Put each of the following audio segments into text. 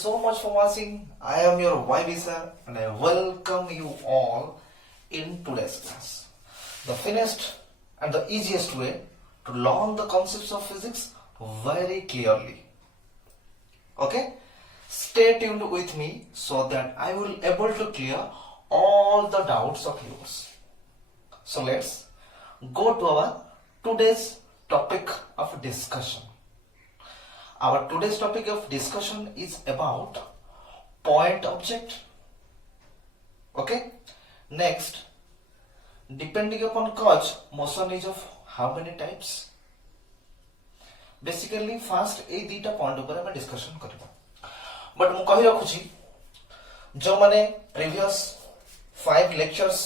so much for watching. I am your YB sir and I welcome you all in today's class. The finished and the easiest way to learn the concepts of physics very clearly. Okay? Stay tuned with me so that I will able to clear all the doubts of yours. So let's go to our today's topic of discussion. Our today's topic of discussion is about point object. Okay? Next, depending upon cause, motion is of how many types? Basically, first A दीटा point ऊपर हम discussion करबा. But मु कहि रखुची जो माने previous 5 lectures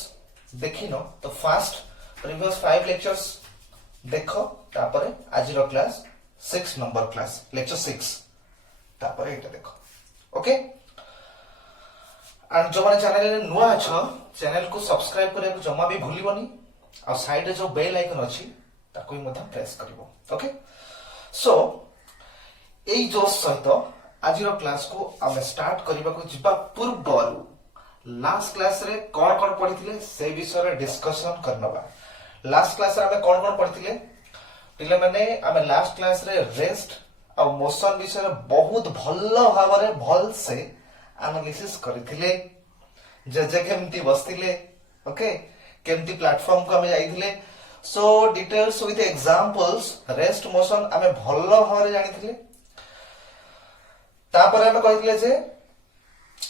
देखिनो तो first previous 5 lectures देखो तापरे आज रो क्लास 6 नंबर क्लास लेक्चर 6 तापरे एटा देखो. ओके? एंड जो माने चैनल रे नुआ अछो चैनल को सब्सक्राइब करे को जमा भी भूलिबोनी और साइड रे जो बेल आइकन अछि ताको भी मथा प्रेस करिवो. ओके? सो एई जो सहित आज रो क्लास को हम स्टार्ट करबा को जिबा पूर्व लास्ट क्लास रे कोन कोन पढिथिले से विषय रे डिस्कशन करनबा. लास्ट क्लास रे हम कोन कोन पढिथिले पिले माने हम लास्ट क्लास रे रेस्ट और मोशन विषय रे बहुत भल्लो भाबरे भल से एनालिसिस करथिले. जे केमती बसथिले. ओके? केमती प्लेटफॉर्म को हम जाइथिले. So details with examples rest motion हम भल्लो भाबरे जानिथिले. तापर हम कहिथिले जे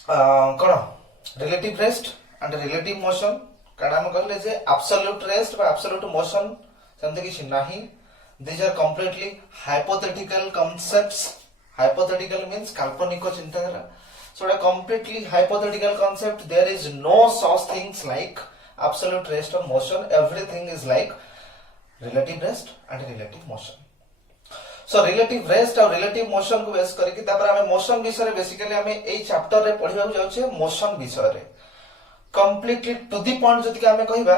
कोन relative rest and relative motion कारण हम कहले जे एब्सोल्यूट रेस्ट बा एब्सोल्यूट मोशन सेमते किछि नाही. These are completely hypothetical concepts. Hypothetical means काल्पनिक चिंताधारा. So a completely hypothetical concept. There is no such things like absolute rest or motion. Everything is like relative rest and relative motion. So relative rest और relative motion को base करके तापर हमें motion विषय रे basically हमें एई chapter रे पढिबा जाउ छे motion विषय रे completely to the point जति हमें कहिबा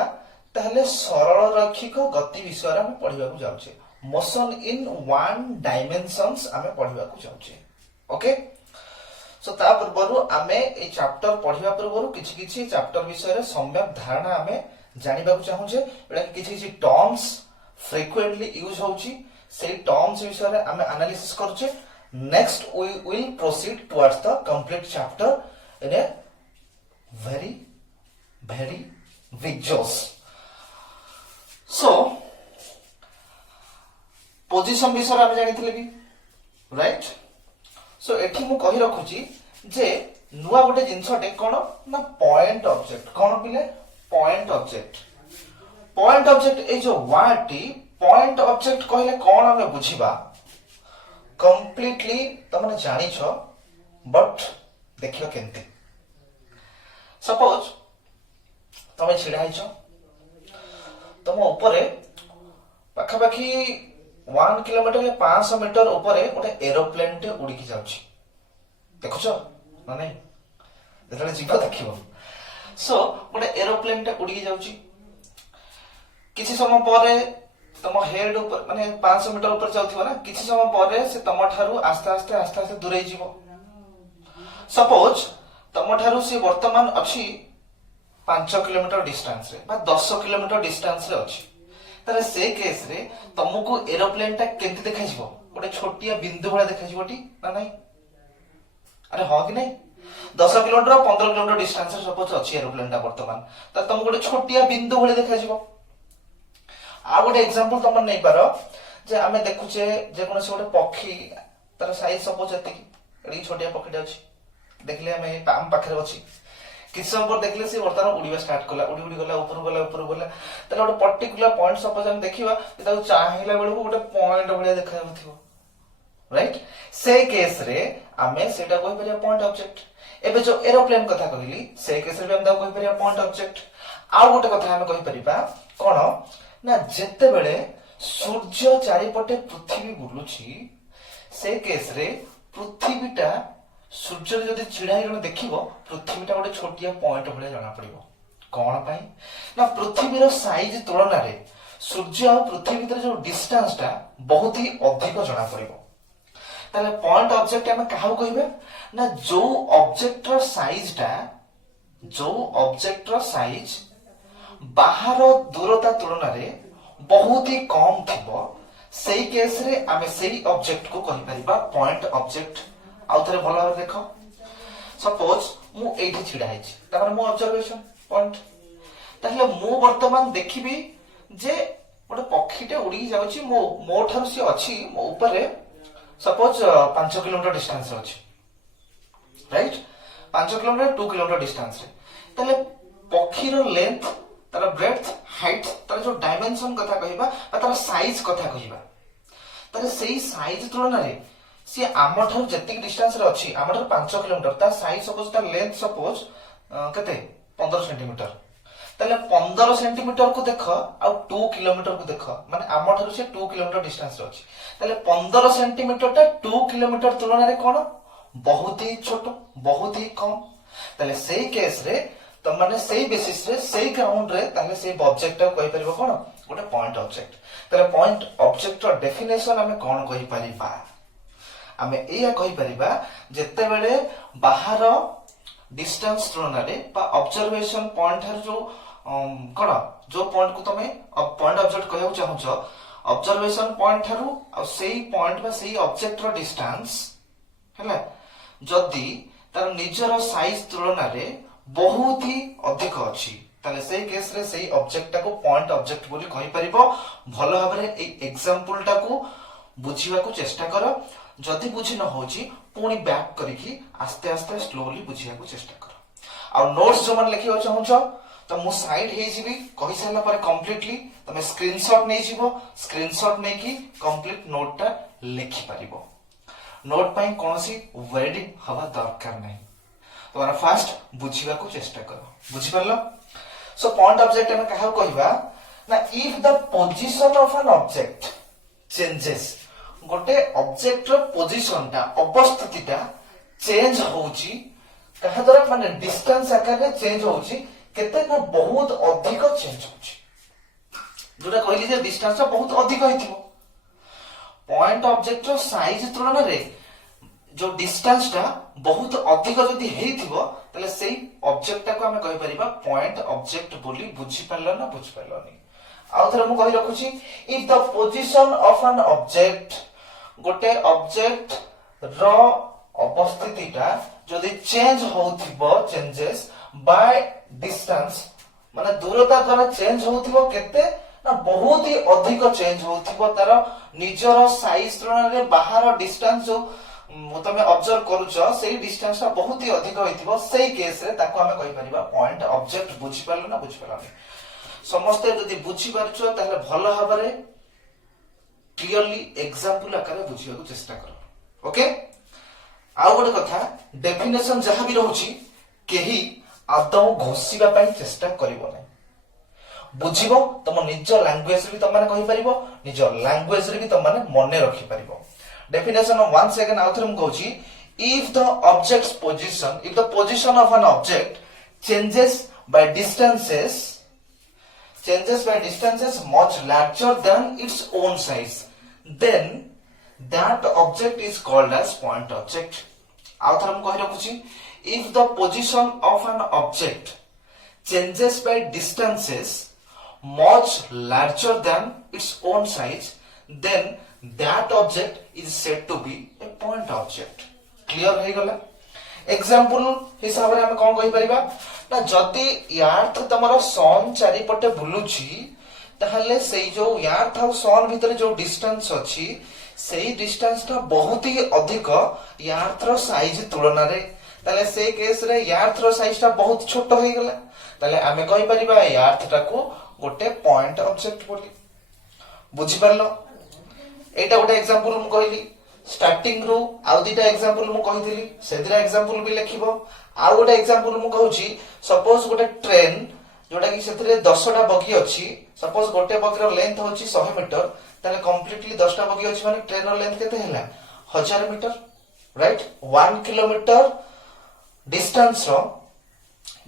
ताहले सरल रैखिक गति विषय रे हमें पढिबा जाउ छे. मोशन इन वन डायमेंशंस हमें पढिबा जाउछे. ओके? सो ता पूर्वरु हमें ए चैप्टर पढिबा पूर्वरु किछि चैप्टर विषय रे सम्यक धारणा हमें जानिबा चाहूछे. एटा किछि टर्म्स फ्रीक्वेंटली यूज होउची से टर्म्स विषय रे हमें एनालिसिस करछे. Next we will proceed towards the complete chapter in a very big joss. So position विषय हम जानिथिले भी राइट. सो एठी मु कहि रखुची जे नुवा गोटे जिंसटे कोन ना पॉइंट ऑब्जेक्ट. कोन पिले पॉइंट ऑब्जेक्ट. पॉइंट ऑब्जेक्ट ए जो वर्ड टी पॉइंट ऑब्जेक्ट कहले कोन हम बुझिबा कंप्लीटली तमने जानि छ बट देखियो केनते. सपोज तमे छिडा हिछ तम ऊपर पाखापाखी 1 किलोमीटर या 500 मीटर ऊपर गोटे एरोप्लेन टे उड़ी जाउची. देखुछ ना नहीं जेतले जीव देखिबो. सो गोटे एरोप्लेन टे उड़ी जाउची. किछि समय परे तम हेड ऊपर माने 500 मीटर ऊपर जाउथिबो ना. किछि समय परे से तम ठारू आस्ते आस्ते दूर जीवो. सपोज तम ठारू से वर्तमान अछि 5 किलोमीटर डिस्टेंस रे बा 10 किलोमीटर डिस्टेंस रे अछि. तारे से केस रे तुमको एरोप्लेन टा केंति देखा जिवो गोटे छोटिया बिंदु भला देखा जिवोटी ना नहीं. अरे हो कि नहीं 10 किलोमीटर 15 किलोमीटर डिस्टेंस रे सपोज अछि एरोप्लेन टा वर्तमान त तुम गोटे छोटिया बिंदु भले देखा जिवो. आ गोटे एग्जांपल तुम नै पारो जे हमें देखुचे जे कोन से गोटे पक्षी तार साइज सपोज एति एडी छोटिया पक्षीटा अछि देखले हमें पाम पाखरे अछि. किस समय पर देखले से वर्तमान उड़ीबा स्टार्ट कला उड़ी गला ऊपर गला ताले गोटे पर्टिकुलर पॉइंट सपोज हम देखिबा ताऊ चाहिला बेलको गोटे पॉइंट भलिया देखा जाउथिबो राइट. से केस रे हमें सेटा कोइ परिया पॉइंट ऑब्जेक्ट. एबे जो एरोप्लेन कथा कहली से केस रे हम दा कोइ परिया पॉइंट ऑब्जेक्ट. आ गोटे कथा हम कहि परिबा कोन ना जेते बेले सूर्य चारिपटे पृथ्वी बुलुची से केस रे पृथ्वीटा सूर्य जदि छिड़ा जण देखिबो पृथ्वीटा गोटे छोटिया पॉइंट भले जाना पड़िबो. कोन पई ना पृथ्वी रो साइज तुलना रे सूर्य और पृथ्वी भीतर जो डिस्टेंस टा बहुत ही अधिक जाना पड़िबो. ताले पॉइंट ऑब्जेक्ट आम क्या कहबे ना जो ऑब्जेक्ट रो साइज बाहर दूरता तुलन में बहुत ही कम थिबो सेही केस रे आमे सेही ऑब्जेक्ट को कहि परिबा पॉइंट ऑब्जेक्ट। आउ थरे भलो भाबे देखो सपोज मु एठी छिडा हैछि तापर मो ऑब्जर्वेशन पॉइंट ताहले मु वर्तमान देखिबी जे गोटे पक्षीटे उड़ी जाउछि मो ठार से अछि मो ऊपर सपोज 5 किलोमीटर डिस्टेंस रे अछि राइट 5 किलोमीटर 2 किलोमीटर डिस्टेंस रे ताहले पक्षी रो लेंथ तार ब्रेड्थ हाइट तार जो डायमेंशन कथा कहिबा तार साइज कथा कहिबा तार सेही साइज तुलना रे सी आम ठार जतिक डिस्टेंस रे अछि आम ठार 5 किलोमीटर ता साइज सपोज तार लेंथ सपोज केते 15 सेंटीमीटर ताले 15 सेंटीमीटर को देख आ 2 किलोमीटर को देख माने आम ठार से 2 किलोमीटर डिस्टेंस रे अछि ताले 15 सेंटीमीटर ता 2 किलोमीटर तुलना रे कोन बहुत ही छोट बहुत ही कम ताले सेही केस रे तो माने सेही बेसिस रे सेही ग्राउंड रे ताले सेही ऑब्जेक्ट कहि परिबो कोन गोटे पॉइंट ऑब्जेक्ट ताले पॉइंट ऑब्जेक्ट रो डेफिनेशन हमें कोन कहि परिबा आमे एया कहि परिबा जत्ते बेले बाहर डिस्टेंस तुलना रे बा ऑब्जर्वेशन पॉइंट हर जो कोन जो पॉइंट को तमे पॉइंट ऑब्जेक्ट कहउ चाहू छ ऑब्जर्वेशन पॉइंट हरु आ सेही पॉइंट बा सेही ऑब्जेक्ट रो डिस्टेंस हैला जदी तार निजर साइज तुलना रे बहुत ही अधिक अछि ताले सेही केस रे सेही ऑब्जेक्ट को पॉइंट ऑब्जेक्ट बोली कहि परिबो भलो भाबरे ए एग्जांपल टा को बुझिबा को चेष्टा करो जदी बुझी न होची पुनी बैक करिकी आस्ते आस्ते स्लोली बुझिया को चेष्टा करो आ नोट्स जो मन लिखियो चाहू छ तो मु साइड हे जिबी कहि साला पर कंप्लीटली तमे स्क्रीनशॉट नै जिवो स्क्रीनशॉट नै की कंप्लीट नोट टा लिखि परिबो नोट पई कोनसी वर्डिंग हवा दरकार नै तुम्हारा फास्ट बुझिबा को चेष्टा करो बुझि परलो सो पॉइंट ऑब्जेक्ट में कहा कहबा ना if the position of an object changes गोटे ऑब्जेक्ट रो पोजीशन टा अवस्थितिटा चेंज होउची कहा द्वारा माने डिस्टेंस आकार रे चेंज होउची केते ना बहुत अधिक चेंज होउची जोटा कहली जे डिस्टेंस बहुत अधिक होइथिबो पॉइंट ऑब्जेक्ट रो साइज तुलना रे जो डिस्टेंस टा बहुत अधिक जदी हेइथिबो तले सेही ऑब्जेक्ट को हमें कहि परिबा पॉइंट ऑब्जेक्ट बोली बुझि परलो ना बुझि परलो नै आउ थरे मु कहि रखुची if the position of an object गोटे ऑब्जेक्ट रो अवस्थितिटा जदी चेंज होउथिबो चेंजेस बाय डिस्टेंस माने दूरता द्वारा चेंज होउथिबो केते ना बहुत ही अधिक चेंज होउथिबो तार निजर साइज तुलना रे बाहर डिस्टेंस जो तमे ऑब्जर्व करूछ सेही डिस्टेंस ता बहुत ही अधिक होइथिबो सेही केस रे ताको हमें कहि परिबा पॉइंट ऑब्जेक्ट बुझि परलो ना बुझि परलो समस्त जदी बुझि परछ ताले भलो हबरे क्लियरली एग्जांपल आकार बुझिया को चेष्टा करो ओके आउ गोटे कथा डेफिनेशन जहां भी रहउची केही आदौ घोषिबा पई चेष्टा करिवो नै बुझिबो तम निज लैंग्वेज रे भी तम माने कहि परिबो निज लैंग्वेज रे भी तम माने मने रखि परिबो definition of one second out through Mkochi if the position of an object changes by distances much larger than its own size then that object is called as point object out through Mkochi rakuchi if the position of an object changes by distances much larger than its own size then that object is said to be a point object clear है गला example हिसाब रे हम कोन कहि परिबा ना जति यार्थ तमरो सन चारि पटे बुलुची ताहले सेई जो यार्थ और सन भीतर जो डिस्टेंस अछि सेई डिस्टेंस ता बहुत ही अधिक यार्थ रो साइज तुलना रे ताले से केस रे यार्थ रो साइज ता बहुत छोट होई गला ताले हमें कहि परिबा यार्थ ता को गोटे पॉइंट ऑब्जेक्ट बोली बुझि परलो एटा गोटे एग्जांपल मु कहली स्टार्टिंग रो आउ दिटा एग्जांपल मु कहितली सेदिरा एग्जांपल भी लिखिबो आउ गोटे एग्जांपल मु कहूची सपोज गोटे ट्रेन जोटा कि सेथरे 10 टा बगी अछि सपोज गोटे बगी रो लेंथ होची 100 मीटर ताले कंप्लीटली 10 टा बगी अछि माने ट्रेन रो लेंथ केते हैला 1000 मीटर राइट 1 किलोमीटर डिस्टेंस रो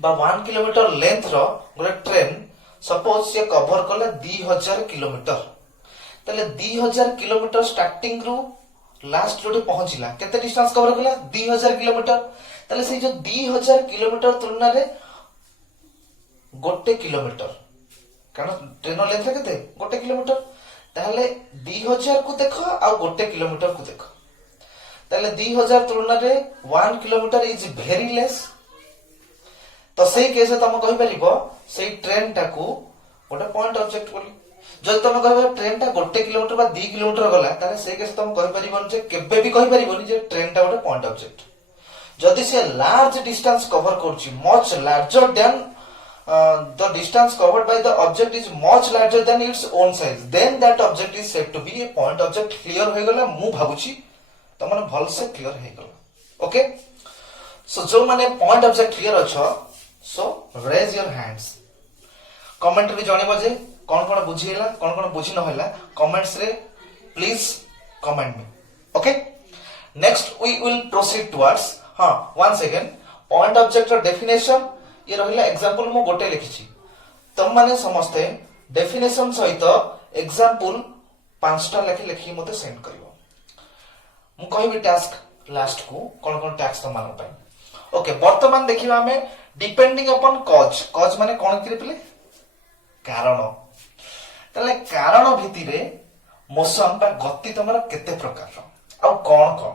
बा 1 किलोमीटर लेंथ रो गोटे ट्रेन सपोज से कवर करला 2000 किलोमीटर ताले 2000 किलोमीटर स्टार्टिंग रू लास्ट जोटे पहुंचला केते डिस्टेंस कवर कला 2000 किलोमीटर ताले से जो 2000 किलोमीटर तुलना रे गोटे किलोमीटर कारण ट्रेन लेंथ केते गोटे किलोमीटर ताले 2000 को देखो आ गोटे किलोमीटर को देखो ताले 2000 तुलना रे 1 किलोमीटर इज वेरी लेस तो सही केस तुम कहि परिबो सही ट्रेन टा को गोटे पॉइंट ऑब्जेक्ट बोली जब तुम कह ट्रेन टा गोटे किलोमीटर बा 2 किलोमीटर गला ताले से केस तुम कहि परिबो जे केबे भी कहि परिबोनी जे ट्रेन टा गोटे पॉइंट ऑब्जेक्ट जदि से लार्ज डिस्टेंस कवर करछि much larger than the distance covered by the object is much larger than its own size then that object is said to be a point object clear होय गला मु भाबुची त माने भल से क्लियर हे गला okay so जो माने पॉइंट ऑब्जेक्ट क्लियर अछ सो रेज योर हैंड्स कमेंट रे जणिबो जे कोन कोन बुझिला कोन बुझि न होला कमेंट्स रे please comment me okay next we will proceed towards हां वन सेकंड पॉइंट ऑब्जेक्ट रो डेफिनेशन ये रहिला एग्जांपल मु गोटे लिखिछि तुम माने समस्ते डेफिनेशन सहित एग्जांपल 5टा लिखि मते सेंड करिवो मु कहबी टास्क लास्ट को कोन टास्क तो मान पई ओके वर्तमान देखिबा हमें डिपेंडिंग अपॉन कॉज कॉज माने कोन करिपले कारण तले कारण भितिरे मोशन बा गति तमरा केते प्रकार आ कोन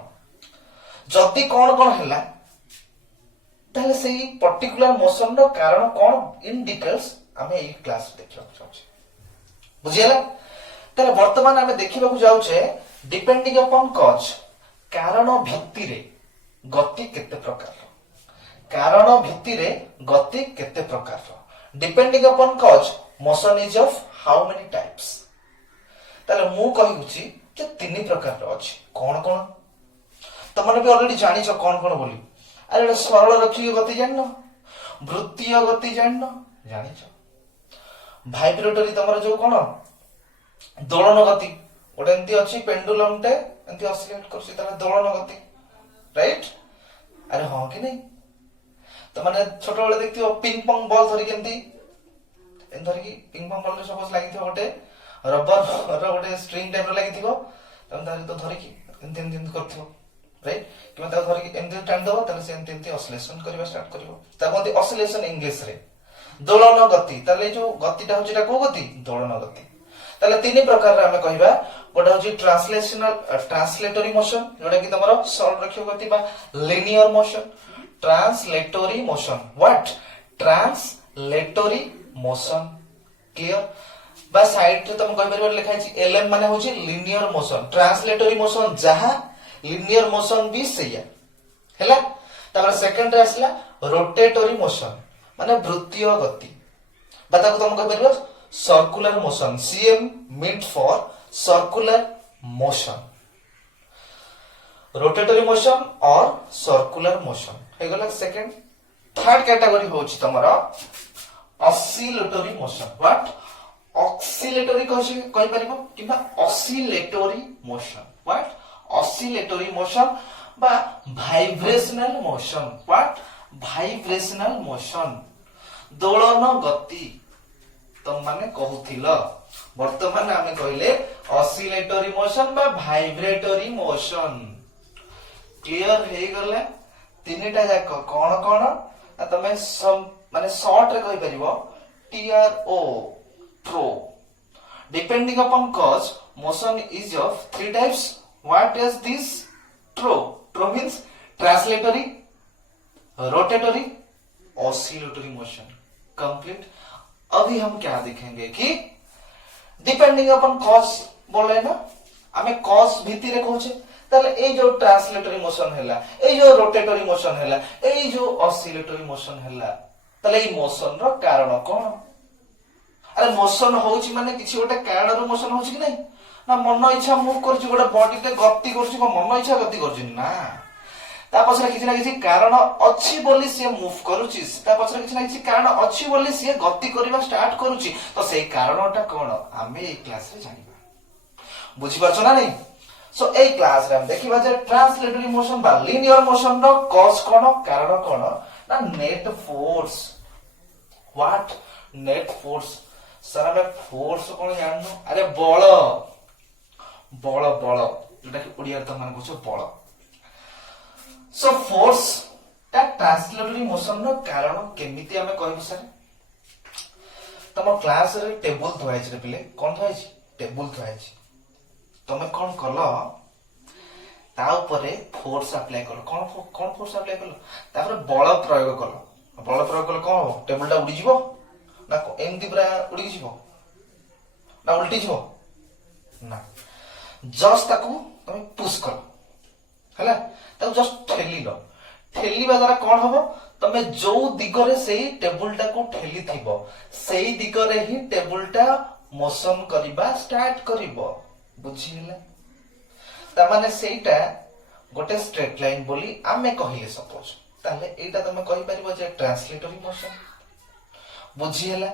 जति कोन हैला ताले से पर्टिकुलर मोशन रो कारण कोन इन डिटेल्स हमें ई क्लास देखिबा चाहछे बुझियला ताले वर्तमान हमें देखिबा को जाउछे डिपेंडिंग अपॉन कॉज कारण भित्तिरे गति केते प्रकार कारण भित्तिरे गति केते प्रकार depending upon cause motion is of how many types ताले मु कहिउची जे 3 प्रकार रो अछि कोन कोन तमने भी ऑलरेडी जानि छ कोन कोन बोली अरे सरल रक्षीय गति जान वृत्तीय गति जान जानी भाइब्रेटरी तमर जो कोन दोलन गति ओटे एंती अछि पेंडुलम टे एंती ऑसिलेट करछि ताले दोलन गति राइट अरे हां कि नहीं तो माने छोट बेले देखथियो पिंग पोंग बॉल धरि केंती एन धरि की पिंग पोंग बॉल रे सपोज लागिथियो ओटे रबर रो ओटे स्ट्रिंग टाइप रो लागिथियो तम तारि तो धरि की एंती एंती करथियो राइट कि मतलब धरि की एंती टाइम दबो ताले से एंती ऑसिलेशन करबा स्टार्ट करबो ता मध्ये ऑसिलेशन इंग्लिश रे दोलन गति ताले जो गतिटा होची ता को गति दोलन गति ताले 3 प्रकार रे हमें कहिबा गोटा होची ट्रांसलेशनल ट्रांसलेटरी मोशन जोटा कि तमरो सरल रक्षीय गति बा linear motion translatory motion what translatory motion clear बा साइड रे तुम कहि परबो लिखा छि एलएम माने होची लिनियर मोशन ट्रांसलेटरी मोशन जहां लिनियर मोशन भी सही हैला तापर सेकंड रे आसला रोटेटरी मोशन माने वृत्तीय गति बाता को तुम कहि परबो circular motion CM means for circular motion rotatory motion और सर्कुलर मोशन हे गला सेकंड थर्ड कैटेगरी होची तमरा ऑसिलेटरी मोशन व्हाट ऑक्सिलेटरी कहि परबो किबा oscillatory motion what oscillatory motion बा vibrational motion what vibrational motion दोलन गति तुम माने कहूथिल वर्तमान आमे कहले ऑसिलेटरी मोशन बा वाइब्रेटरी मोशन क्लियर हे गले तीनटा जाक कोन कोन तमे माने शॉर्ट रे कहि परिबो TRO ट्रो depending upon cause motion is of 3 types What is this? Tro. Tro means translatory, rotatory, oscillatory motion. Complete. अभी हम क्या देखेंगे कि डिपेंडिंग अपॉन कॉज बोले ना हमें कॉज भीति रे कहूचे ताले ए जो ट्रांसलेटरी मोशन हैला ए जो रोटेटरी मोशन हैला ए जो ऑसिलेटरी मोशन हैला ताले ए मोशन रो कारण कोन अरे मोशन होउची माने किछि गोटे कारण रो मोशन होउची कि नहीं ना मन इच्छा मूव करछि गोटे बॉडी ते गति करछि को मन इच्छा गति करछि ना ता पछरे किछि ना किछि कारण अछि बोली से मूव करूछि ता पछरे किछि ना किछि कारण अछि बोली से गति करबा स्टार्ट करूछि तो सेही कारणटा कोन हमें ए क्लास रे जानिबा बुझि परछ ना नहीं सो ए क्लास रे हम देखिबा जे ट्रांसलेटरी मोशन बा लिनियर मोशन रो कॉज कोन कारण कोन ना net force what net force sir हमें फोर्स कोन जाननो अरे बल बल बल जोटा कि ओडिया तुम मान कह बल। सो फोर्स ता ट्रांसलेटरी मोशन रो कारण केमिति हमें कहबो सर। तुम क्लास रे टेबल थुआइछ रे पिले कोन थुआइछ टेबल थुआइछ तुम कोन कलो ता ऊपर फोर्स अप्लाई कलो कोन फोर्स अप्लाई कलो तापर बल प्रयोग कलो कोन हो टेबल टा उडी जीवो ना एमती पूरा उडी जीवो ना उल्टी जीवो ना जस्ट ताकू तुम पुश करो हैला ताकू जस्ट ठेलिबा द्वारा कोन हबो तमे जो दिगरे सेही टेबल टा को ठेली थिबो सेही दिगरे ही टेबल टा मोशन करिबा स्टार्ट करिवो बुझिले ता माने सेहीटा गोटे स्ट्रेट लाइन बोली आमे कहिले सपोज ताले एटा तमे कहि परिबो जे ट्रांसलेटरी मोशन बुझिला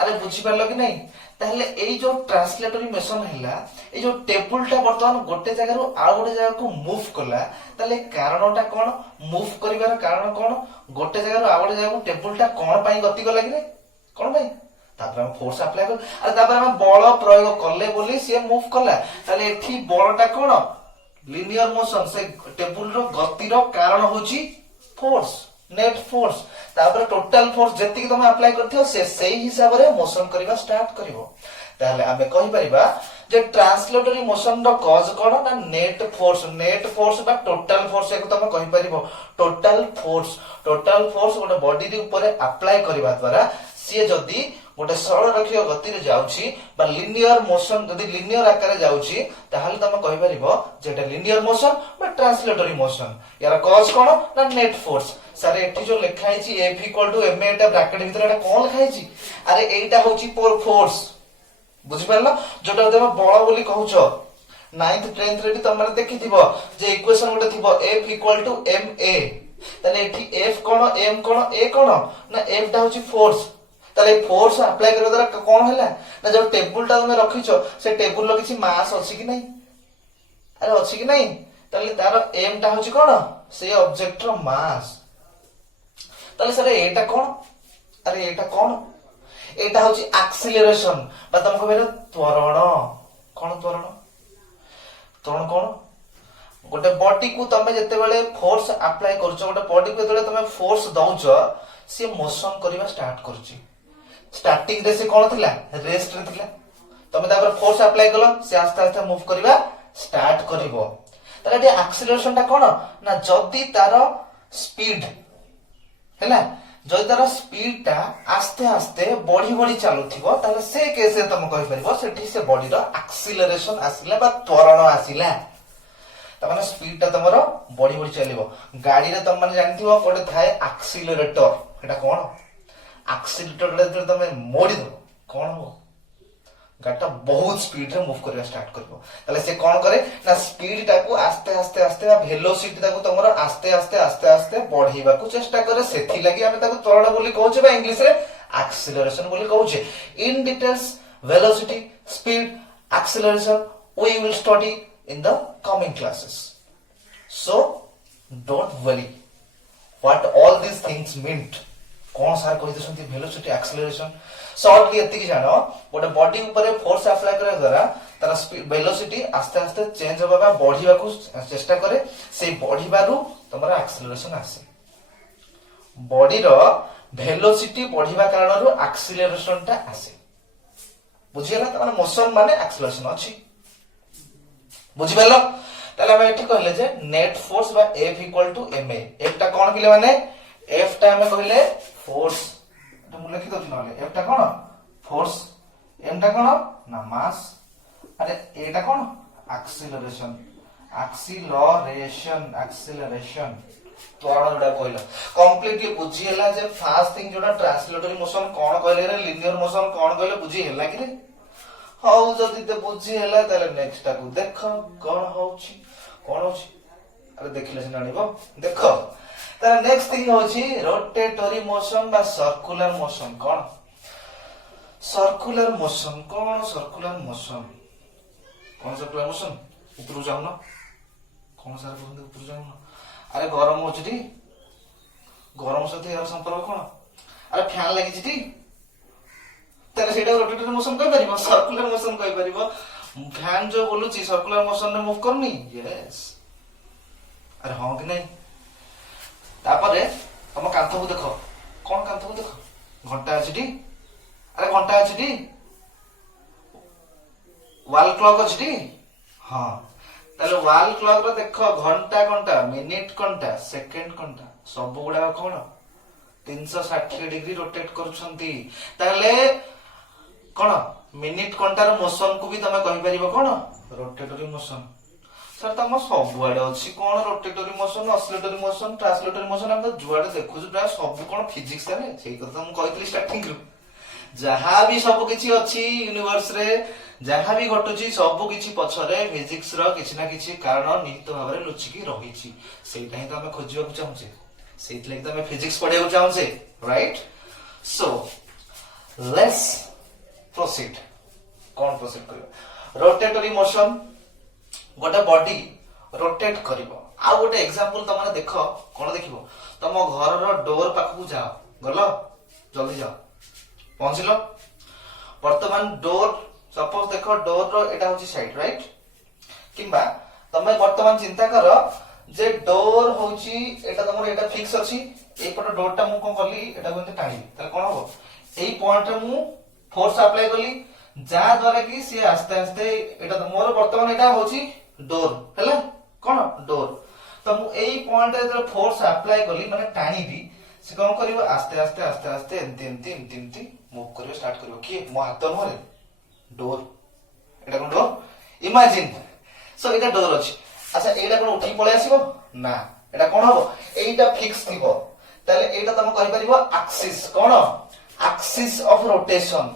अरे बुझी पारलो कि नहीं ताहले एई जो ट्रांसलेटरी मोशन हैला ए जो टेबल टा वर्तमान गोटे जगह रु आ गोटे जगह को मूव कला ताले कारणटा कोन मूव करिवार कारण कोन गोटे जगह रु आ गोटे जगह को टेबल टा कोन पई गति को लागिले कोन पई तापर हम फोर्स अप्लाई कर अरे तापर हम बल प्रयोग करले बोली से मूव कला ताले एठी बलटा कोन लिनियर मोशन से टेबल रो गति रो कारण होची फोर्स नेट फोर्स तापर टोटल फोर्स जति कि तुम अप्लाई करथियो से सही हिसाब रे मोशन करबा स्टार्ट करिवो ताले हमें कहि परिबा जे ट्रांसलेटरी मोशन रो कॉज कोन ना नेट फोर्स बा टोटल फोर्स एको तुम कहि परिबो टोटल फोर्स गोटे बॉडी रे ऊपर अप्लाई करबा द्वारा से जदी गोटे सरल रेखीय गति रे जाउची बा लिनियर मोशन जदी लिनियर आकार रे जाउची ताहाले तुम कहि परिबो जे एटा लिनियर मोशन बा ट्रांसलेटरी मोशन यार कॉज कोन ना नेट फोर्स सर एठी जो लिखा है F = ma एटा ब्रैकेट भीतर एटा कोन लिखा है अरे एटा होची फोर्स बुझि परलो जोटा तुम बल बोली कहउछो 9th 10th रे भी तुमरे देखि थिबो जे इक्वेशन गोटे थिबो F = ma ताले एठी F cone m cone a कोन ना F टा होची फोर्स ताले फोर्स अप्लाई करबा द्वारा कोन हैला ना जो टेबल टा तुमे रखिछो से टेबल रो किछि मास अछि कि नै अरे अछि कि नै ताले तार m टा होची कोन से ऑब्जेक्ट रो मास ताले सर एटा कोन अरे एटा कोन एटा होची एक्सीलरेशन बा तुमको बेर त्वरण कोन त्वरण कोन गोटे बॉडी को तमे जते बेले फोर्स अप्लाई करछो गोटे बॉडी को जते तमे फोर्स दउछो से मोशन करबा स्टार्ट करछि स्टार्टिंग रे से कोन थिला रेस्ट रे थिला तमे तापर फोर्स अप्लाई कलो से आस्ते आस्ते मूव करबा स्टार्ट करिवो ताले जे एक्सीलरेशन ता कोन ना जदी तार स्पीड हैला जदी तार स्पीड ता आस्ते आस्ते बढ़ी चालुथिबो ताले से केसे तम कहि परिबो सेठी से बॉडी रो एक्सीलरेशन आसिला बा त्वरण आसिला त माने स्पीड ता तमरो बढ़ी चलिबो गाड़ी रे तम माने जानथिबो कोटे थाए एक्सीलरेटर एटा कोन एक्सीलरेटर रे तमे मोड़ी दो कोन हो गाटा बहुत स्पीड रे मूव करबा स्टार्ट करबो ताले से कोन करे ना स्पीड टा को आस्ते आस्ते बा वेलोसिटी ता को तमरो आस्ते बढ़ीबा को चेष्टा करे सेथि लागि हमें ताको त्वरण बोली कहउछे बा इंग्लिश रे एक्सीलरेशन बोली कहउछे in details velocity speed acceleration we will study in the coming classes. So don't worry what all these things meant. कौन सार कहि दसंती वेलोसिटी एक्सीलरेशन शॉर्टली एति कि जानो गोटे बॉडी ऊपर फोर्स अप्लाई करे द्वारा तार स्पीड वेलोसिटी आस्ते आस्ते चेंज होबा बढ़ीबा को चेष्टा करे से बढ़ीबारु तमरा एक्सीलरेशन आसे बॉडी रो वेलोसिटी बढ़ीबा कारण रो एक्सीलरेशन ता आसे बुझियला त माने मोशन माने एक्सीलरेशन अछि बुझि पालो ताले हम एठी कहले जे नेट फोर्स बा F = ma F टा कोन किले माने F टा हम कहले फोर्स तो मु लिखि दउछि नले F टा कोन फोर्स m टा कोन ना मास अरे a टा कोन एक्सीलरेशन त्वरण जोडा कहला कंप्लीटली बुझि हैला जे फर्स्ट थिंग जोडा ट्रांसलेटरी मोशन कोन कहले रे लिनियर मोशन कोन कहले बुझि हैला कि रे हाउ जदी ते बुझी हैला ताले नेक्स्ट टाकू देखो कोन होची अरे देखिले से जानिबो देखो ताले नेक्स्ट थिंग होची रोटेटरी मोशन बा सर्कुलर मोशन कोन सर्कुलर मोशन ऊपर जाऊ ना कोन सारा बोलते ऊपर जाऊ ना अरे गरम होची टी गरम सते यार संपर्क कोन अरे फैन लागि टी ताले सेटा रोटेटरी मोशन कहि परिबो सर्कुलर मोशन कहि परिबो फैन जो बुलुची सर्कुलर मोशन रे मूव करनी यस अरे हाँ कि नहीं तापरे तुम कांथ को देख कौन कांथ को देख घंटा अच्छी अरे घंटा अच्छी वाल क्लॉक अच्छी हाँ ताले वाल क्लॉक रो देख घंटा कंटा मिनिट कंटा सेकेंड कंटा सब गुड़ा कौन 360 डिग्री रोटेट करुछंती ताले कौन मिनिट कंटार मोशन को भी तमे कहि परिबो कौन रोटेटरी मोशन सर तम सबुआडे अच्छी कौन rotatory motion oscillatory motion translatory motion हम तो जुआडे देखुछु प्राय सब कौन फिजिक्स रे सेही कथा हम कहितली स्टार्टिंग रु जहा भी सब किछि अछि यूनिवर्स रे जहा भी घटुछि सब किछि पछरे फिजिक्स रो किछि ना किछि कारण निहित भाव रे लुचिकी रहिछि सेटा ही तो हम खोजिबा चाहूछे सेही लागि तो हम फिजिक्स पढिबा चाहूछे राइट सो लेट्स प्रोसीड कौन प्रोसीड करियो रोटेटरी मोशन गोटे बॉडी रोटेट करिवो आ गोटे एग्जांपल तमने देखो कोन देखिवो तम घर रो डोर पाखु जाओ गलो जल्दी जाओ पहुंचलो वर्तमान डोर सपोज देखो डोर रो एटा होची साइड राइट किंबा तमे वर्तमान चिंता करो जे डोर होची एटा तमरो एटा फिक्स अछि ए पट डोर टा मु कोन करली एटा कोन टाणी त कोन हो एई पॉइंट रे मु फोर्स अप्लाई करली जा द्वारा कि से आस्ते आस्ते एटा मोर वर्तमान एटा होची डोर हैला कोन डोर त मु एई पॉइंट रे फोर्स अप्लाई करली माने टाणी दी से कोन करिवो आस्ते आस्ते आस्ते आस्ते एमती मूव करिवो स्टार्ट करिवो कि मो हाथ नहरे डोर एटा कोन डोर इमेजिन सो एटा डोर अछि अच्छा एटा कोन उठी पळे आसीबो ना एटा कोन हबो एटा फिक्स थिबो ताले एटा तम कहि परिबो एक्सिस कोन एक्सिस ऑफ रोटेशन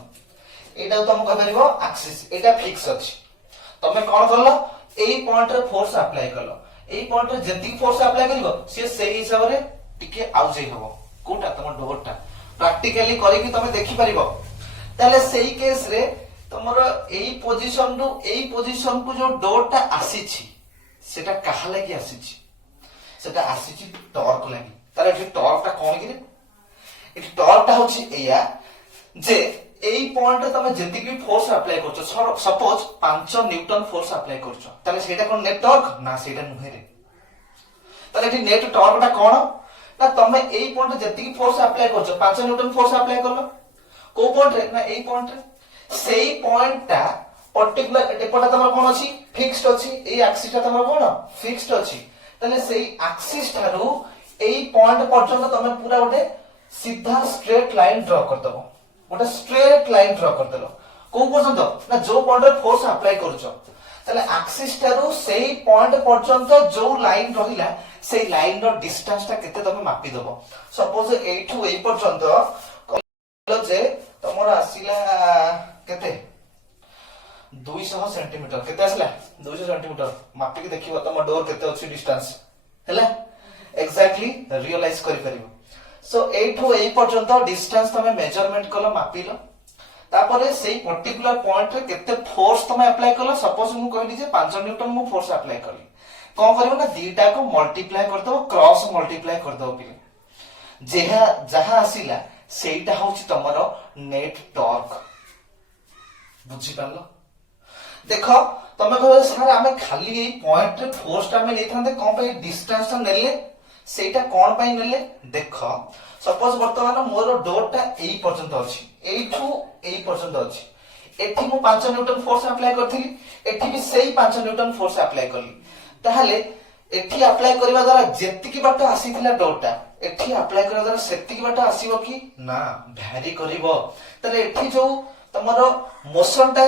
एटा तम कहि परिबो एक्सिस एटा फिक्स अछि तमे कोन करलो एई पॉइंट रे फोर्स अप्लाई करलो एई पॉइंट रे जति फोर्स अप्लाई करिवो से सेही हिसाब रे टिके आउ जाई हबो कोटा तम डोरटा प्रैक्टिकली करी कि तमे देखि परिबो ताले सेही केस रे तमरो एई पोजीशन को जो डोरटा आसीछि सेटा काहा लागि आसीछि सेटा आसीछि टॉर्क लागि ताले जे टॉर्कटा कोन कि रे एटी टॉर्कटा होछि एया जे एई पॉइंट रे तमे जति भी फोर्स अप्लाई करछो सपोज 5 न्यूटन फोर्स अप्लाई करछो ताले सेटा कोन नेट टॉर्क ना सेटा नुहे रे ताले एटी नेट टॉर्कटा कोन ना तमे एई पॉइंट रे जति फोर्स अप्लाई करछो 5 न्यूटन फोर्स अप्लाई करलो को पॉइंट रे ना एई पॉइंट रे सेई पॉइंटटा पर्टिकुलर एपटा तमर कोन अछि फिक्स्ड अछि एई एक्सिस ता तमर कोन फिक्स्ड अछि ताले सेई एक्सिस थारु एई पॉइंट पर्यंत तमे पूरा गोटे सीधा स्ट्रेट लाइन ड्रा कर दबो गोटे स्ट्रेट लाइन ड्रा कर देलो को पर्यंत ना जो पॉइंट रे फोर्स अप्लाई करछो ताले एक्सिस थारु सेई पॉइंट पर्यंत जो लाइन रहिला सेई लाइन रो डिस्टेंस ता केते तमे मापी दबो सपोज एठू एई पर्यंत कहलो जे तमर आसीला केते 200 सेंटीमीटर केते आसला 200 सेंटीमीटर मापी के देखिबो तम डोर केते अछि डिस्टेंस हैला एक्जेक्टली रियलाइज करि परिबो सो एठू एई पर्यंत डिस्टेंस तमे मेजरमेंट कलो मापिलो तापरे सेई पर्टिकुलर पॉइंट रे केते फोर्स तमे अप्लाई कलो सपोज मु कहली जे 5 न्यूटन मु फोर्स अप्लाई करली कोन करबो ना दीटा को मल्टीप्लाई कर दो क्रॉस मल्टीप्लाई कर दो पिले जेहा जहा आसीला सेटा होची तमरो नेट टॉर्क बुझी पालो देखो तमे कहो सर आमे खाली एई पॉइंट रे फोर्स ता में लेथांते कोन पे डिस्टेंस ता नेले सेटा कोन पई नेले देखो सपोज वर्तमान मोर डोरटा एई पर्यंत अछि एठू एई पर्यंत अछि एठी मु 5 न्यूटन फोर्स अप्लाई करथिली एठी भी सेही 5 न्यूटन फोर्स अप्लाई करली ताहाले एठी अप्लाई करबा द्वारा जेतिकी बाट आसीथिला डोरटा एठी अप्लाई करबा द्वारा सेतिकी बाट आसीबो कि ना भ्यारी करिवो तले एठी जो तमरो मोशन ता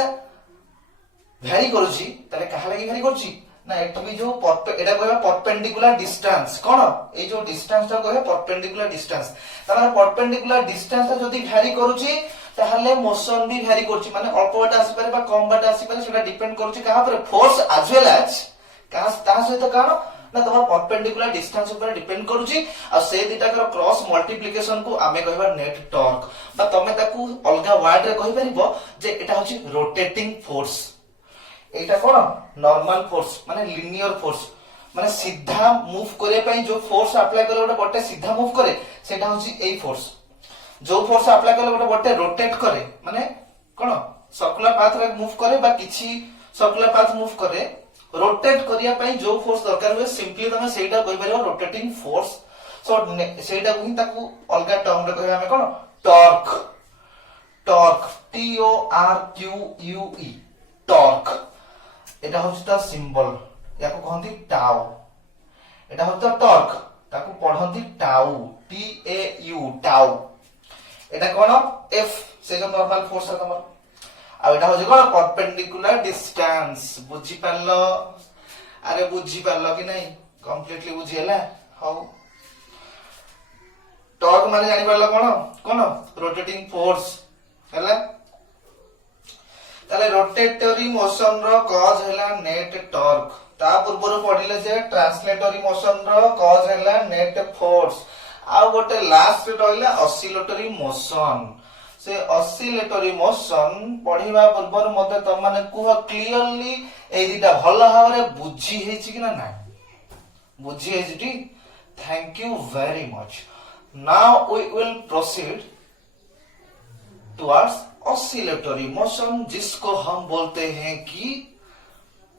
भ्यारी करूची ताले काहा लागि भ्यारी करूची ना एठी जो एटा कहबा परपेंडिकुलर डिस्टेंस कोन ए जो डिस्टेंस ता कहबा परपेंडिकुलर डिस्टेंस तामाने परपेंडिकुलर डिस्टेंस ता जदी भ्यारी करूची ताहले मोशन भी भ्यारी करूची माने अल्प बाट आसी पारे बा कम बाट आसी पारे सेटा डिपेंड करूची कहा पर फोर्स एज वेल एज कहा ता सहित कान ना तमर परपेंडिकुलर डिस्टेंस ऊपर डिपेंड करूची आ से दिटा कर क्रॉस मल्टीप्लिकेशन को आमे कहबा नेट टॉर्क बा तमे ताकू अलगा वर्ड रे कहि परिबो जे एटा होची रोटेटिंग फोर्स एटा कोन नॉर्मल फोर्स माने लिनियर फोर्स माने सीधा मूव करे पई जो फोर्स अप्लाई करे ओटा बटे सीधा मूव करे सेटा होची एई फोर्स जो फोर्स अप्लाई करे ओटा बटे रोटेट करे माने कोन सर्कुलर पाथ रे मूव करे बा किछि सर्कुलर पाथ मूव करे रोटेट करिया पई जो फोर्स दरकार हुए सिंपली तमे सेटा कहि परिबो रोटेटिंग फोर्स सो सेटा को ही ताकू अलगा टर्म रे कहबा हमें कोन torque torque T O R Q U E torque एटा होछ ता सिंबल याको कहंती टाउ एटा होछ ता टॉर्क ताकू पढंती tau T A U tau एटा कोन एफ से जो नॉर्मल फोर्स है तमर आ एटा होछ कोन परपेंडिकुलर डिस्टेंस बुझी पालो अरे बुझी पालो कि नहीं कंप्लीटली बुझी हैला हाउ टॉर्क माने जानि पालो कोन कोन रोटेटिंग फोर्स हैला ताले रोटेटरी मोशन रो कॉज हैला नेट टॉर्क ता पूर्व पढिले जे ट्रांसलेटरी मोशन रो कॉज हैला नेट फोर्स आ गोटे लास्ट रहला ऑसिलेटरी मोशन से ऑसिलेटरी मोशन पढिबा पूर्व मते त माने कुह क्लियरली ए दिटा भलो भाबरे बुझी हेछि कि ना बुझी हेछि thank you very much now we will proceed towards oscillatory motion जिसको हम बोलते हैं कि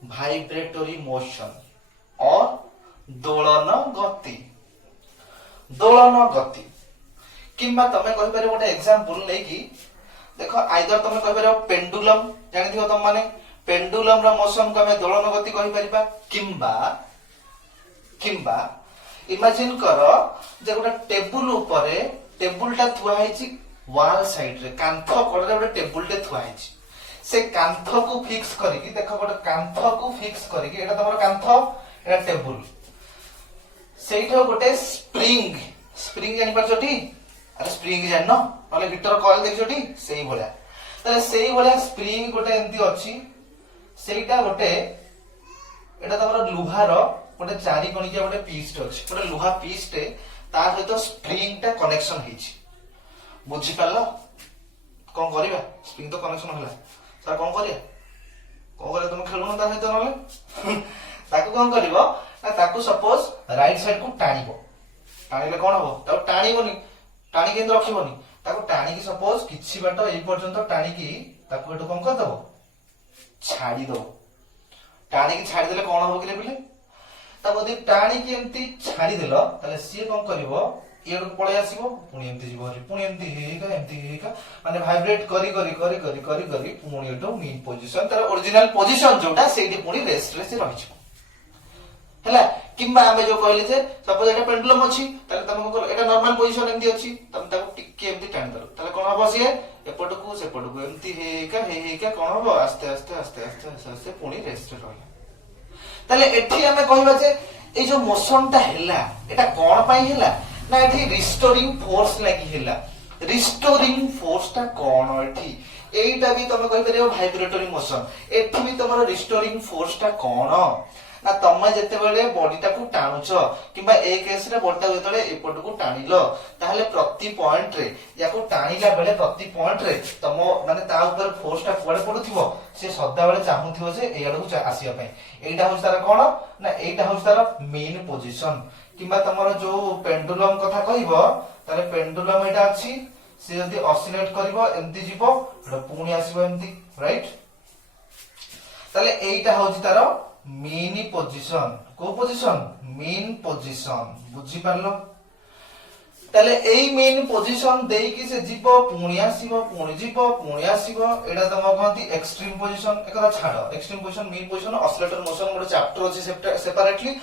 वाइब्रेटरी मोशन और दोलन गति किंबा तमे कहि पारे गोटे एग्जांपल नै कि देखो आइदर तमे कहि पारे पेंडुलम जानि दियो तम माने पेंडुलम रो मोशन को हमें दोलन गति कहि परिबा किंबा इमेजिन करो जे गोटे टेबुल ऊपर टेबुलटा थुआ हेछि वॉल साइड रे कांथ कोडरे गोटे टेबुलटे थुआ हेछि से कांथ को फिक्स करिकि देखो गोटे कांथ को फिक्स करिकि एटा तमरो कांथ एटा टेबुल सेइठो गोटे स्प्रिंग जानि परछोटी अरे स्प्रिंग जाननो नले हीटर कॉइल देखछोटी सेही भला तले सेही भला स्प्रिंग गोटे एंती अछि सेइटा गोटे एटा तमरो लुहार गोटे चारि कणिका गोटे पीस अछि गोटे लुहा पीस टे ता सहित स्प्रिंग टा कनेक्शन हेछि बुझी पालो कोन करिबा स्प्रिंग तो कनेक्शन होला सर कोन करिया तुम खेलुन ता सहित नले ताकू कोन करिवो ना ताकू सपोज राइट साइड को टाणीले कोन हो ताकू टाणीबोनी टाणी केंद्र रखिबोनी ताकू टाणी की सपोज किछि बाट ए पर्यंत टाणी की ताकू एटो कोन कर दबो छाडी दो टाणी की छाडी देले कोन हो कि रे बिले ता बदी टाणी की एंती छाडी देलो ताले सी कोन करिवो एडो पळे आसीबो पुणी एंती जीवो पुणी एंती हेका माने वाइब्रेट करी पुणी एटो मीन पोजीशन तार ओरिजिनल पोजीशन जोटा सेठी पुणी रेस्ट रे से रहिछ हैला किंबा हमें जो कहले जे सपोज एटा पेंडुलम अछि ताले तम को एटा नॉर्मल पोजीशन एंती अछि तम ताको टिके एंती टाण दरो ताले कोन हबो सिए एपटकू सेपटकू एंती हेका कोन हबो आस्ते पुणी रेस्ट रे रहि ताले एठी हमें कहबा जे ए जो मोशन ता हैला एटा कोन पई हैला ना एठी रिस्टोरिंग फोर्स लागि हैला रिस्टोरिंग फोर्स ता कोन एठी एटा भी तमे कहि परियो वाइब्रेटरी मोशन एठी भी तमरो रिस्टोरिंग फोर्स ता कोन ना तमे जते बेले बॉडी टाकू टाणुछ किबा ए केस रे बॉडी टा जतले एपटकू टाणिलो ताहले प्रति पॉइंट रे याको टाणिला बेले प्रति पॉइंट रे तमो माने ता ऊपर फोर्स टा कोडे पडुथिबो से सदा बेले चाहुथिबो जे ए आडू आसीया पई एटा होस तार कोन ना एटा होस तार मेन पोजीशन किबा तमरो जो पेंडुलम कथा कहिबो ताले पेंडुलम एटा अछि से यदि ऑसिलेट करिवो एम्ति जीवो पुणी आसीबो एम्ति राइट ताले एटा होस तार मेन पोजीशन को पोजीशन मेन पोजीशन बुझी पारलो ताले एई मेन पोजीशन देई कि से जीवो पुणी आसीबो पुणी आसीबो एटा तम कहंती एक्सट्रीम पोजीशन एकरा छाडो extreme position mean position oscillator motion गोटे चैप्टर अछि सेपरेटली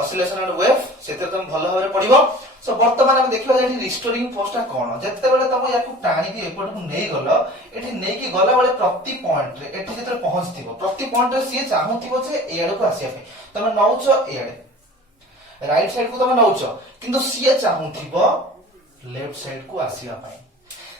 ऑसिलेशन एंड वेव सेते तुम भलो भाबरे पढिबो सो वर्तमान हम देखिबा जे रिस्टोरिंग फोर्स ता कोन जते बेले तुम याकू टाणी की एपट को नै गलो एठी नै की गला बेले प्रति पॉइंट रे एठी जेते पहुंचतिबो प्रति पॉइंट रे सी चाहुतिबो जे ए आडू को आसीया पे तुम नौचो ए आडे राइट साइड को तुम नौचो किंतु सी चाहुतिबो लेफ्ट साइड को आसीया पई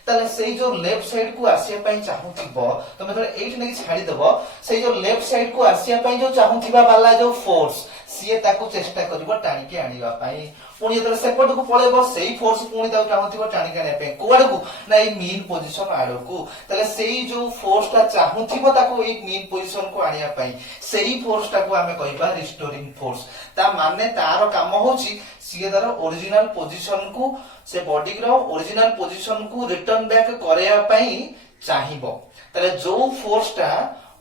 ताले सेई जो लेफ्ट साइड को आसीया पई चाहुतिबो तुम तो एठी नै छाडी देबो सेई जो लेफ्ट साइड को आसीया पई जो चाहुतिबा वाला जो फोर्स सीए ताकू चेष्टा करिवो टाणी के आनिबा पई पुणी जतरे सेपट को पळेबो सेई फोर्स पुणी ताकू चाहुतिबो टाणी के आने पे कोआड को ना ए मेन पोजीशन आडो को ताले सेई जो फोर्स ता चाहुतिबो ताकू ए मेन पोजीशन को आनिया पई सेई फोर्स ताकू हमें कहिबा रिस्टोरिंग फोर्स ता माने तारो काम होची सीए तारो ओरिजिनल पोजीशन को से बॉडी रो ओरिजिनल पोजीशन को रिटर्न बैक करया पई चाहिबो ताले जो फोर्स ता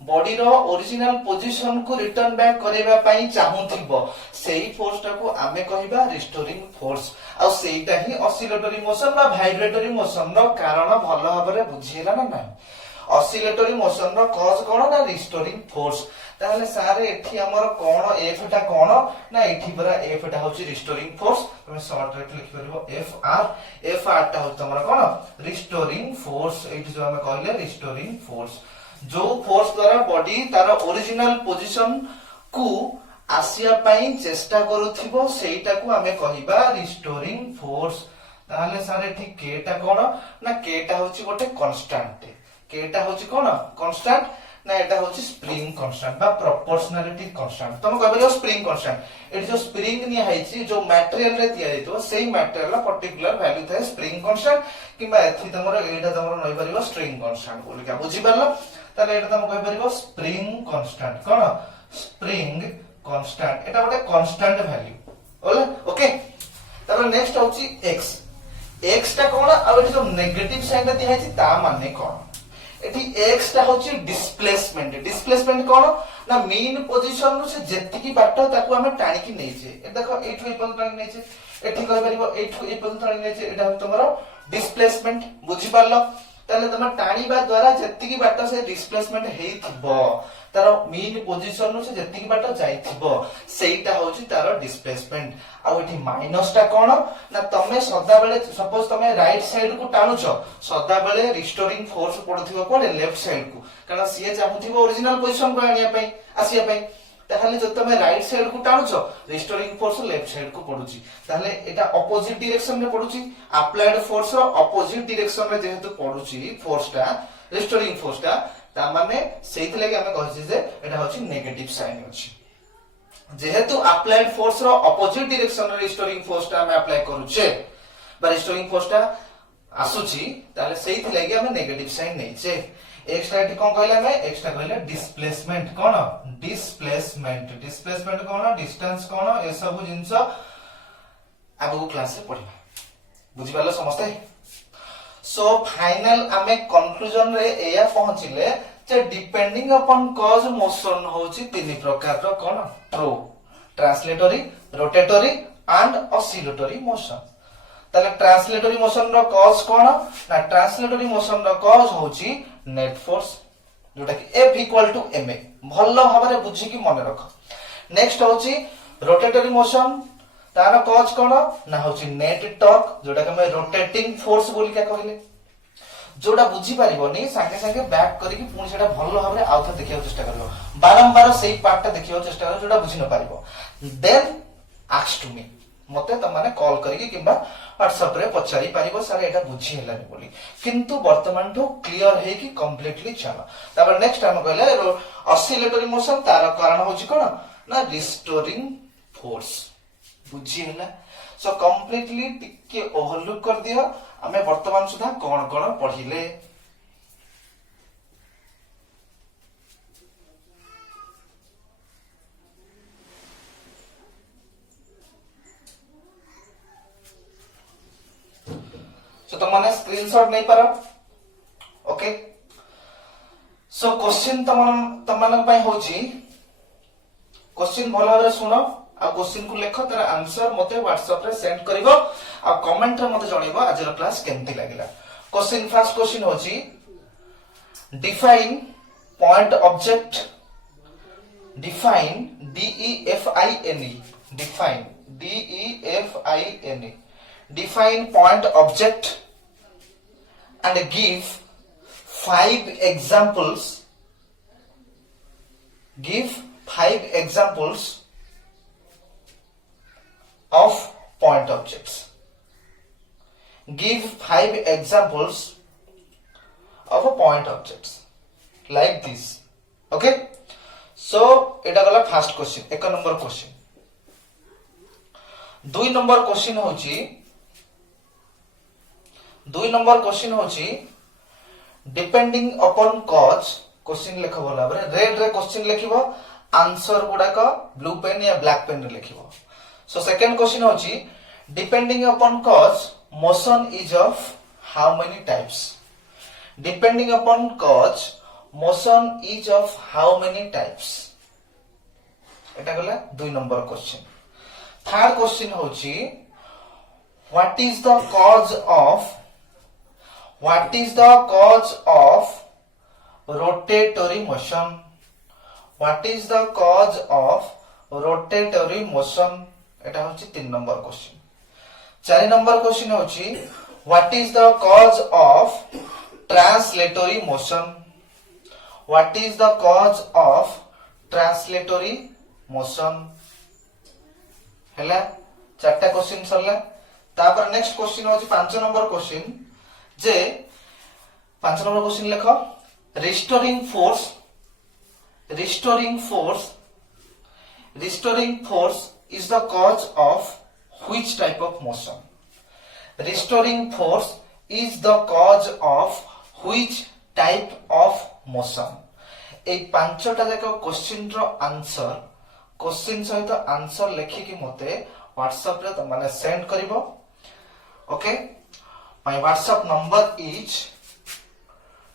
बॉडी रो ओरिजिनल पोजीशन को रिटर्न बैक करबा पई चाहूथिबो सेही फोर्स टा को आमे कहिबा रिस्टोरिंग फोर्स आ सेहीटा ही ऑसिलेटरी मोशन बा वाइब्रेटरी मोशन रो कारण भलो भाबरे बुझिला ना ना ऑसिलेटरी मोशन रो कॉज कोन ना रिस्टोरिंग फोर्स ताहले सारे एठी हमर कोन एफ टा कोन ना एठी परा एफ टा होची रिस्टोरिंग फोर्स तमे शॉर्ट रे लिखि परबो एफ आर टा होत हमर कोन रिस्टोरिंग फोर्स एठी जो हमें कहले रिस्टोरिंग फोर्स जो फोर्स द्वारा बॉडी तार ओरिजिनल पोजीशन को आसिया पई चेष्टा करूथिबो सेईटा को हमें कहिबा रिस्टोरिंग फोर्स ताहले सारे ठीक केटा कोन ना केटा होची गोटे कांस्टेंट केटा होची कोन कांस्टेंट ना एटा होची स्प्रिंग कांस्टेंट बा प्रोपोर्शनलिटी कांस्टेंट तम कहबो स्प्रिंग कांस्टेंट एटी जो स्प्रिंग नि हाइची जो मटेरियल रे तयार हेतो सेही मटेरियल ला पर्टिकुलर वैल्यू थाए स्प्रिंग कांस्टेंट किबा एथि तमरो एटा तमरो नई परिबो स्ट्रिंग कांस्टेंट बोली का बुझी परलो ताले एटा तम कहि परिबो स्प्रिंग कांस्टेंट कोन स्प्रिंग कांस्टेंट एटा गोटे कांस्टेंट वैल्यू ओले ओके तापर नेक्स्ट होची x टा कोन आ एटी जो नेगेटिव साइन दिया हाइची ता माने कोन एटी x टा होची डिस्प्लेसमेंट कोन ना मीन पोजीशन नु से जेति की बाट ताकू हमें टाणी की नै छे ए देखो एठु ए पल टाणी नै छे एठी कहि परिबो एठु ए पल टाणी नै छे एटा तमरो डिस्प्लेसमेंट बुझी पारलो ताले तम टाणीबा द्वारा जेति की बाट से डिस्प्लेसमेंट हेइथिबो तार मीन पोजीशन नु से जेति की बाट जाइथिबो सेईटा होची तार डिस्प्लेसमेंट आ एठी माइनस टा कोन ना तमे सदा बेले सपोज तमे राइट साइड को टाणुछो सदा बेले रिस्टोरिंग फोर्स पडुथिबो कोन लेफ्ट साइड को कारण सीए चाहूथिबो ओरिजिनल पोजीशन को आनिया पई आसिया पई ताहले जो तमे राइट साइड को टाणुछो रिस्टोरिंग फोर्स लेफ्ट साइड को पडुची ताहले एटा ऑपोजिट डायरेक्शन में पडुची अप्लाइड फोर्स ऑपोजिट डायरेक्शन में जेहेतु पडुची फोर्स टा रिस्टोरिंग फोर्स टा ता माने सेइथि लागि हमें कहछि जे एटा होछि नेगेटिव साइन अछि जेहेतु अप्लाइड फोर्स रो ऑपोजिट डायरेक्शन रे रिस्टोरिंग फोर्स टा हमें अप्लाई करूछे बा रिस्टोरिंग फोर्स टा आसुची ताले सेइथि लागि हमें नेगेटिव साइन नै छे एक्स्ट्रा एटी कोन कहले हमें एक्स्ट्रा कहले डिस्प्लेसमेंट कोन डिस्प्लेसमेंट कोन डिस्टेंस कोन ए सब जिंस आगु क्लास से पढिबा बुझि पालो समझते सो फाइनल आमे कंक्लूजन रे एया पहुंचिले जे डिपेंडिंग अपॉन कॉज मोशन होची तीन प्रकार रो कोन ट्रू translatory rotatory and oscillatory motion ताले ट्रांसलेटरी मोशन रो कॉज कोन ना ट्रांसलेटरी मोशन रो कॉज होची नेट फोर्स जोटा कि F इक्वल टू ma भल्लो भाबरे बुझी कि मन रख नेक्स्ट होची रोटेटरी मोशन तार कॉज कोन ना होची नेट टॉर्क जोटा कि हम रोटेटिंग फोर्स बोली का कहले जोटा बुझी पारिबोनी संगे संगे बैक करी कि पुनी सेटा भल्लो भाबरे आउथ देखियो चेष्टा करियो बारंबार सेही पार्ट टा देखियो चेष्टा करियो जोटा बुझी न पारिबो देन आस्क टू मी मते त माने कॉल करी किबा WhatsApp रे पछारी पारिबो सर एटा बुझी हेलानी बोली किंतु वर्तमान तो क्लियर है कि कंप्लीटली चला तबर नेक्स्ट टाइम कहले ऑसिलेटरी मोशन तार कारण होची कोन ना रिस्टोरिंग फोर्स बुझी हेला सो कंप्लीटली टिके ओवरलुक कर दियो हमें वर्तमान सुधा कोन कोन पढिले सो तमने स्क्रीनशॉट नहीं पारा ओके सो क्वेश्चन तमन पई होची क्वेश्चन भलो भाबरे सुनो आ क्वेश्चन को लेखो तार आंसर मते WhatsApp रे सेंड करिवो आ कमेंट रे मते जणिवो आज रो क्लास केमती लागिला क्वेश्चन फर्स्ट क्वेश्चन होची define point object define DEFINE define point object and give 5 examples of point objects give 5 examples of a point objects like this okay so eta gala first question एक number question 2 number question होची depending upon cause question लेखो बोला बरे red रे question लेखिबो answer गुडा का blue pen या black pen रे लेखिबो so second question होची depending upon cause motion is of how many types depending upon cause motion is of how many types? এটা গলা 2 নম্বর question. Third question হচ্ছে what is the cause of rotatory motion? What is the cause of rotatory motion? এটা হচ্ছে 3 নম্বর question. 4 নম্বর question হচ্ছে what is the cause of translatory motion? What is the cause of translatory motion? ହେଲା 4টা question सरला। তারপর next question হচ্ছে 5 নম্বর question যে 5 নম্বর question লেখো restoring force is the cause of which type of motion? Restoring force is the cause of which type of motion? এই 5টা যাক question র आंसर কোশ্চেন সহিত आंसर লেখিকি মতে WhatsApp রে মানে সেন্ড করিব। ওকে, my WhatsApp number is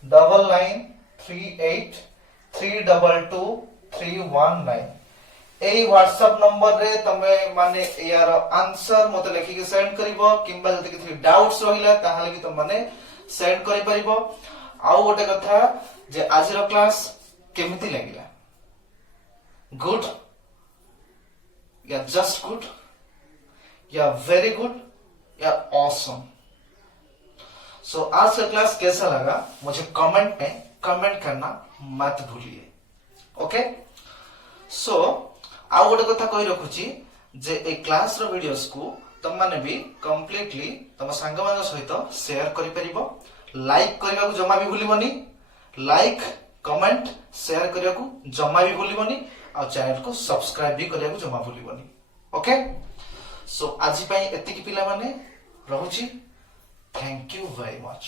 9938322319। এই WhatsApp नंबर रे तमे माने यार आंसर मते लेखिके सेंड करिवो किंबा जदि किछि डाउट्स रहिला ताहाले कि तमे माने सेंड करि परिबो। आउ गोटे कथा जे आजिर क्लास केमिति लागिला? गुड या जस्ट गुड या वेरी गुड या ऑसम? सो आज का क्लास कैसा लगा मुझे कमेंट में कमेंट करना मत भूलिए। ओके, सो आउ गोटे कथा कहि रखुची जे ए क्लास रो वीडियोस को तुम माने भी कंप्लीटली तुम संग मान सहित शेयर करि परिबो। लाइक करबा को जमा भी भूलिबोनी, लाइक कमेंट शेयर करबा को जमा भी भूलिबोनी और चैनल को सब्सक्राइब भी करबा को जमा भूलिबोनी। ओके, सो आज पई एतिकी पिला माने रहूची। Thank you very much.